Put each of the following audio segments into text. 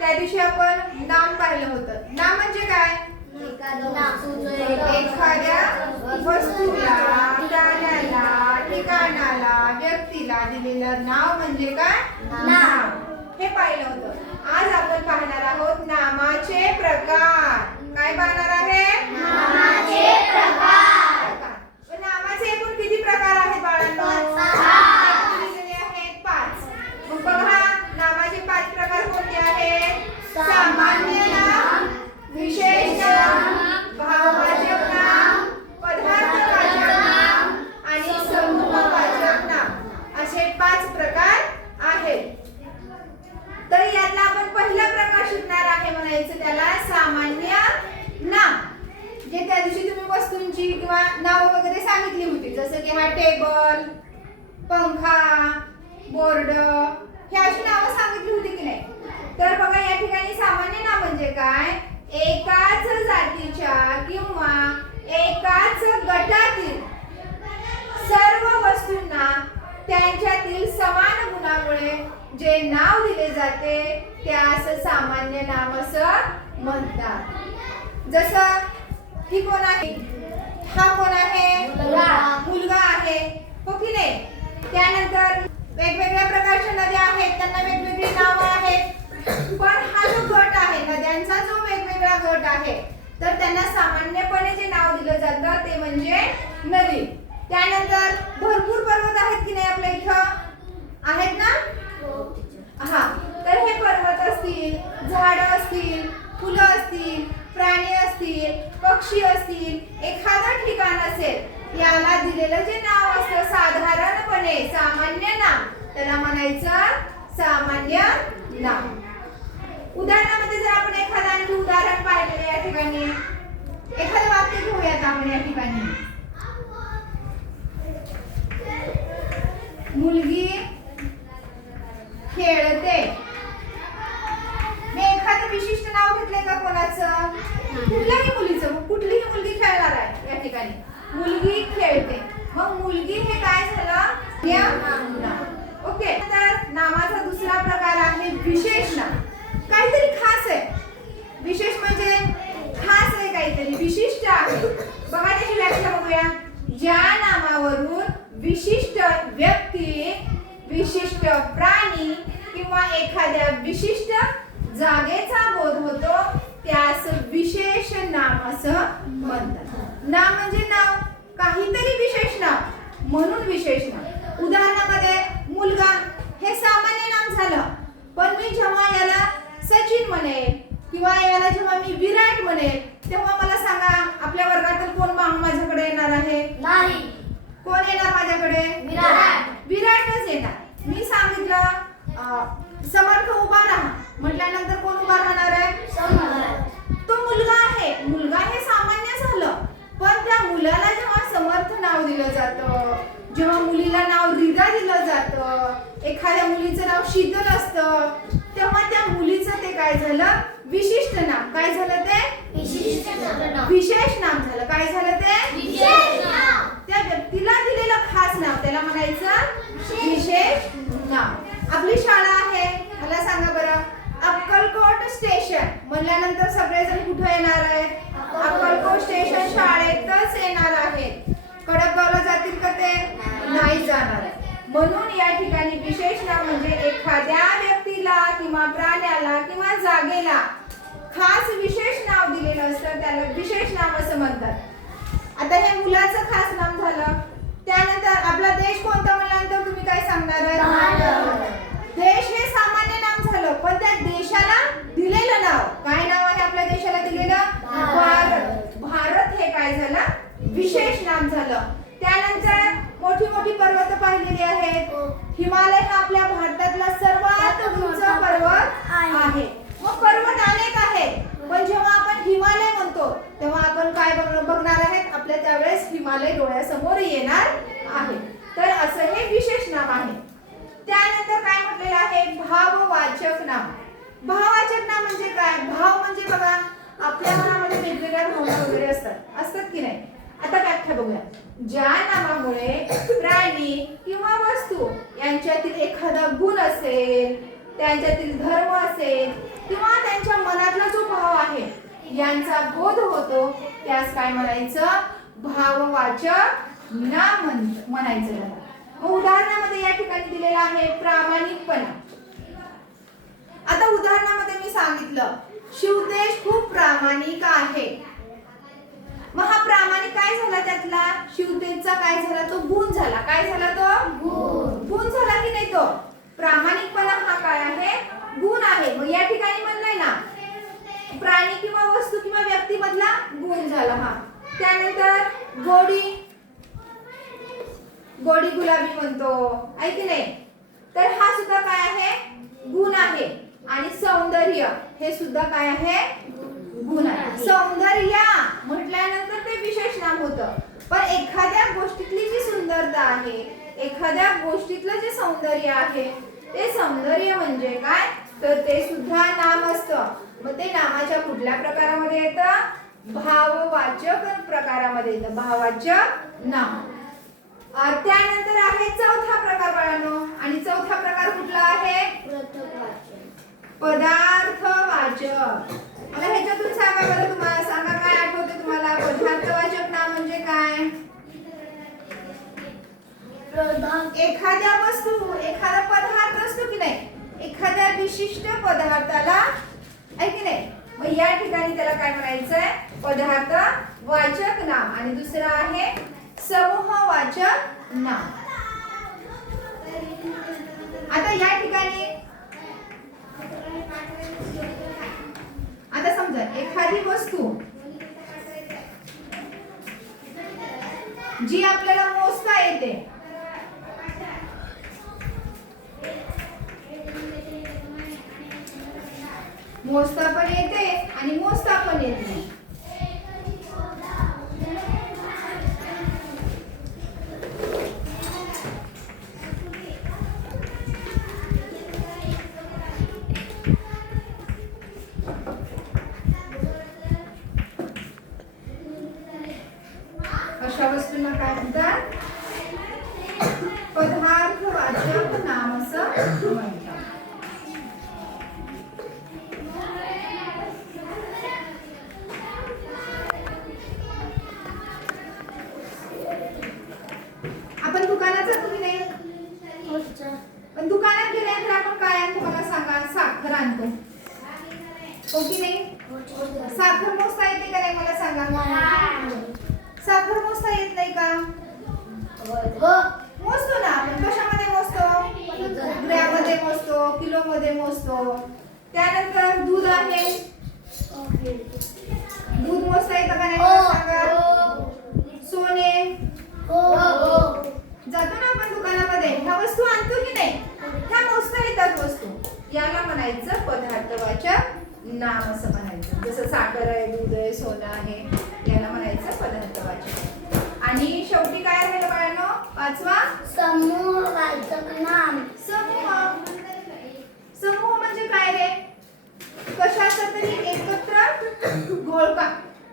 त्या दिवशी आपण नाम पाहिलं होतं. नाम म्हणजे काय? एखाद्या वस्तूला, प्राण्याला, ठिकाणाला, व्यक्तीला दिलेलं नाव म्हणजे काय? नाम. हे पाहिलं होतं. आज आपण पाहणार आहोत नामाचे प्रकार. काय पाहणार आहे? नामाचे प्रकार. नामाचे एकूण किती प्रकार आहेत बाळांनो? आहेत 5. मग बघा नामाचे 5 प्रकार कोणते आहेत? सामान्य नाम, विशेष नाम, भाववाचक नाम, पदार्थवाचक नाम आणि समूहवाचक नाम असे 5 प्रकार आहेत. तर यातला आपण पहिला प्रकार शिकणार आहे म्हणायचं त्याला सामान्य नाम. जे त्या दिवशी तुम्ही वस्तूंची किंवा नाव वगैरे सांगितली होती, जसं की हा टेबल, पंखा, बोर्ड, हे अशी नावं सांगितली होती की नाही? तर बघा या ठिकाणी सामान्य नाम म्हणजे काय? एकाच जातीच्या किंवा एकाच गटातील सर्व वस्तूंना त्यांच्यातील समान गुणामुळे जे नाव दिले जाते त्यास सामान्य नाम असं म्हणतात. जसं ही कोण आहे? हा कोण आहे? मुलगा आहे, हो की नाही? त्यानंतर वेगवेगळ्या प्रकारच्या नद्या आहेत, त्यांना वेगवेगळी नावं आहेत. पण हा जो गट आहे, नद्यांचा जो वेगवेगळा गट आहे, तर त्यांना सामान्यपणे जे नाव दिलं जातं ते म्हणजे नदी. त्यानंतर भरपूर पर्वत आहेत की नाही आपल्या इथं? आहेत ना? हा. तर हे पर्वत असतील, झाडं असतील, फुलं असतील, प्राणी असतील, पक्षी असतील, एखादं ठिकाण असेल, याला दिलेलं जे नाव असतं साधारणपणे सामान्य नाम, त्याला म्हणायचं सामान्य नाम. उदाहरणामध्ये जर आपण एखादं आणखी उदाहरण पाहिलं या ठिकाणी, एखादं वाक्य घेऊयात आपण या ठिकाणी. मुलगी खेळते. मी एखादं विशिष्ट नाव घेतलंय का कोणाचं? कुठल्याही मुलीचं. कुठलीही मुलगी खेळणार आहे या ठिकाणी. मुलगी खेळते. मग मुलगी हे काय झालं? या नाम. ओके. तर नामाचा दुसरा प्रकार आहे विशेष नाम. काहीतरी खास आहे. विशेष म्हणजे खास आहे, काहीतरी विशिष्ट आहे. बघा त्याची व्याख्या बघूया. ज्या नामावरून विशिष्ट व्यक्ती, विशिष्ट प्राणी किंवा एखाद्या विशिष्ट जागेचा बोध होतो त्यास विशेष नाम असं म्हणतात. नाम म्हणजे नाव, काहीतरी विशेष नाव म्हणून विशेष नाम. उदाहरणामध्ये मुलगा हे सामान्य नाम झालं, पण मी जेव्हा याला सचिन म्हणेल किंवा याला जेव्हा मी विराट म्हणेल, तेव्हा मला सांगा आपल्या वर्गातील कोण माझ्याकडे येणार आहे? नाही. कोण येणार माझ्याकडे? विराट. विराटच येणार. मी सांगितलं समर्थ उभा राहा म्हटल्यानंतर कोण उभा राहणार आहे? तो मुलगा आहे. मुलगा हे सामान्य झालं, पण त्या मुलाला जेव्हा समर्थ नाव दिलं जातं, जेव्हा मुलीला नाव रीता दिलं जातं, एखाद्या मुलीचं नाव शीतल असतं, तेव्हा त्या मुलीचं ते काय झालं? विशिष्ट नाम. काय झालं ते? विशेष नाम. विशेष नाम झालं. काय झालं ते? विशेष नाम. त्या व्यक्तीला दिलेलं खास नाव त्याला म्हणायचं विशेष नाम. आपली शाळा आहे, मला सांगा बरं, अक्कलकोट स्टेशन म्हणल्यानंतर सगळेजण कुठे येणार आहेत? अक्कलकोट स्टेशन शाळेतच येणार आहेत. खडकगावला जातील का ते? नाही जाणार. म्हणून या ठिकाणी विशेष नाम म्हणजे एखाद्या व्यक्तीला किंवा प्राण्याला किंवा जागेला खास विशेष नाव दिलेलं असतं, त्याला विशेष नाम असं म्हणतात. आता हे मुलाचं खास नाम झालं. त्यानंतर आपला देश कोणता म्हणल्यानंतर तुम्ही काय सांगणार आहे? देश हे सामान्य नाम झालं, पण त्या देशाला दिलेलं नाव काय नाव आहे? आपल्या देशाला दिलेलं भारत. भारत हे काय झालं? विशेष नाम झालं. त्यानंतर मोठी मोठी पर्वत पाहिलेली आहेत. हिमालय हा आपल्या भारतातला सर्वात उंच पर्वत आहे. मग पर्वत अनेक आहेत, पण जेव्हा आपण हिमालय म्हणतो तेव्हा आपण काय बघणार आहेत? आपल्या त्यावेळेस हिमालय डोळ्यासमोर येणार आहे. तर असं हे विशेष नाम आहे. त्यानंतर काय म्हटलेलं आहे? भाववाचक नाम. भाववाचक नाम म्हणजे काय? भाव म्हणजे बघा आपल्या मनामध्ये वेगवेगळ्या भावना वगैरे असतात की नाही? आता व्याख्या बघूया. ज्या नामामुळे प्राणी किंवा वस्तू यांच्यातील एखादा गुण असेल, त्यांच्यातील धर्म असेल किंवा त्यांच्या मनातला जो भाव आहे यांचा बोध होतो त्यास काय म्हणायचं? भाववाचक नाम म्हणायचं त्याला. मग उदाहरणामध्ये या ठिकाणी दिलेला आहे प्रामाणिकपणा. आता उदाहरणामध्ये मी सांगितलं शिवतेज खूप प्रामाणिक आहे. मग हा प्रामाणिक काय झाला त्यातला? शिवतेजचा काय झाला? तो गुण झाला. काय झाला तो? गुण झाला की नाही तो? प्रामाणिकपणा हा काय आहे? गुण आहे. मग या ठिकाणी म्हणलंय ना प्राणी किंवा वस्तू किंवा व्यक्ती मधला गुण झाला हा. त्यानंतर गोडी गुलाबी म्हणतो आहे की नाही, तर हा सुद्धा काय आहे? गुण आहे. आणि सौंदर्य हे सुद्धा काय आहे? गुण आहे. सौंदर्य म्हटल्यानंतर ते विशेष नाम होतं, पण एखाद्या गोष्टीतली जी सुंदरता आहे, एखाद्या गोष्टीतलं जे सौंदर्य आहे ते सौंदर्य म्हणजे काय? तर ते सुद्धा नाम असतं. मग ते नामाच्या कुठल्या प्रकारामध्ये येतं? भाववाचक प्रकारामध्ये येतं. भाववाचक नाम. त्यानंतर आहे चौथा प्रकार बाळांनो. आणि चौथा प्रकार कुठला आहे? पदार्थवाचक. मला ह्याच्यातून सांगा बरं, तुम्हाला सांगा काय आठवते तुम्हाला? पदार्थवाचक नाम म्हणजे काय? एखाद्या वस्तू, एखादा पदार्थ असतो की नाही, एखाद्या विशिष्ट पदार्थाला आहे की नाही, मग या ठिकाणी त्याला काय म्हणायचंय? पदार्थवाचक नाम. आणि दुसरं आहे समूहवाचक नाम. आता या ठिकाणी आता समजा एखादी वस्तू जी आपल्याला मोजता येते, मोजता पण येते आणि मोजता पण येत नाही. अशा वस्तूंना काय म्हणतात? पदार्थवाचक नाम असं म्हणतात. आपण दुकानात जातो की नाही? पण दुकानात गेल्यानंतर आपण काय आणतो मला सांगा? साखर आणतो हो की नाही? साखर मोजता येते का नाही मला सांगा? साखर मोजता येत नाही का? मोजतो ना आपण. कशामध्ये मोजतो? ग्रॅममध्ये मोजतो, किलोमध्ये मोजतो. त्यानंतर दूध आहे, दूध मोजता येतं का नाही मला सांगा? सोने जातो ना आपण दुकानामध्ये, ह्या वस्तू आणतो की नाही, ह्या मोजता येतात वस्तू. याला म्हणायचं पदार्थवाचक नाम असं म्हणायचं. जसं साखर आहे, दूध आहे, सोनं आहे, याला म्हणायचं पदार्थवाचक. आणि शेवटी काय राहिलं बाळांनो? पाचवा समूहवाचक नाम. समूह म्हणजे काय रे? कशाचा तरी एकत्र घोळका,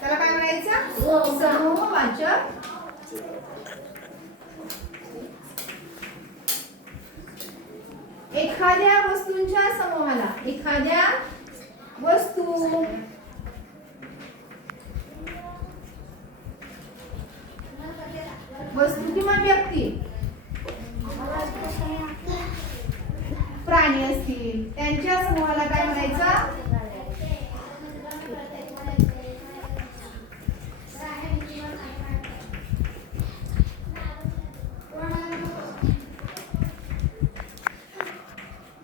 त्याला काय म्हणायचं? समूहवाचक. एखाद्या वस्तूंच्या समूहाला, एखाद्या वस्तू किंवा व्यक्ती, प्राणी असतील त्यांच्या समूहाला काय म्हणायचं?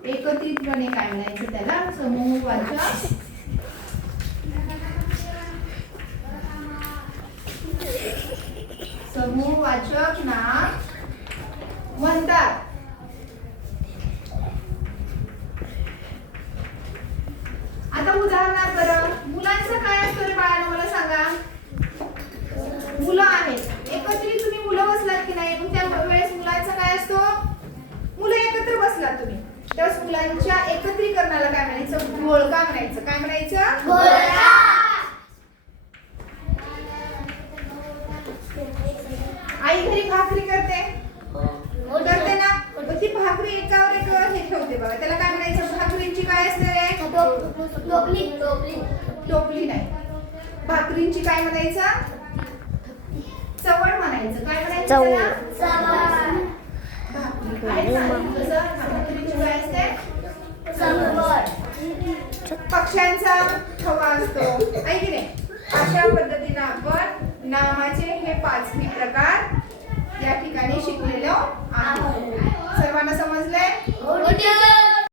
एकत्रितपणे काय म्हणायचं त्याला? समूहवाचक. समूहवाचक नाम म्हणतात. आता उदाहरणार्थ बरं मुलांचं काय असतं रे बाळांनो मला सांगा? मुलं आहेत, एकत्रित तुम्ही मुलं बसलात की नाही, मग त्या वेळेस मुलांचा काय असतो? मुलं एकत्र बसलात तुम्ही, त्या मुलांच्या एकत्रीकरणाला काय म्हणायचं? घोळका म्हणायचं. काय म्हणायचं? घोळका. आई घरी भाकरी करते ना, मग ती भाकरी एकावर एक हे ठेवते बघा, त्याला काय म्हणायचं? टोपली टोपली टोपली नाही. भाकरींची काय म्हणायचं? चवड म्हणायचं. काय म्हणायचं त्याला? चवळ भाकरी. आणि सांगितलं जर भाकरीची काय असते? चवळ पक्ष्यांचा थवा असतो आहे की नाही. अशा पद्धतीने आपण नामाचे हे 5 प्रकार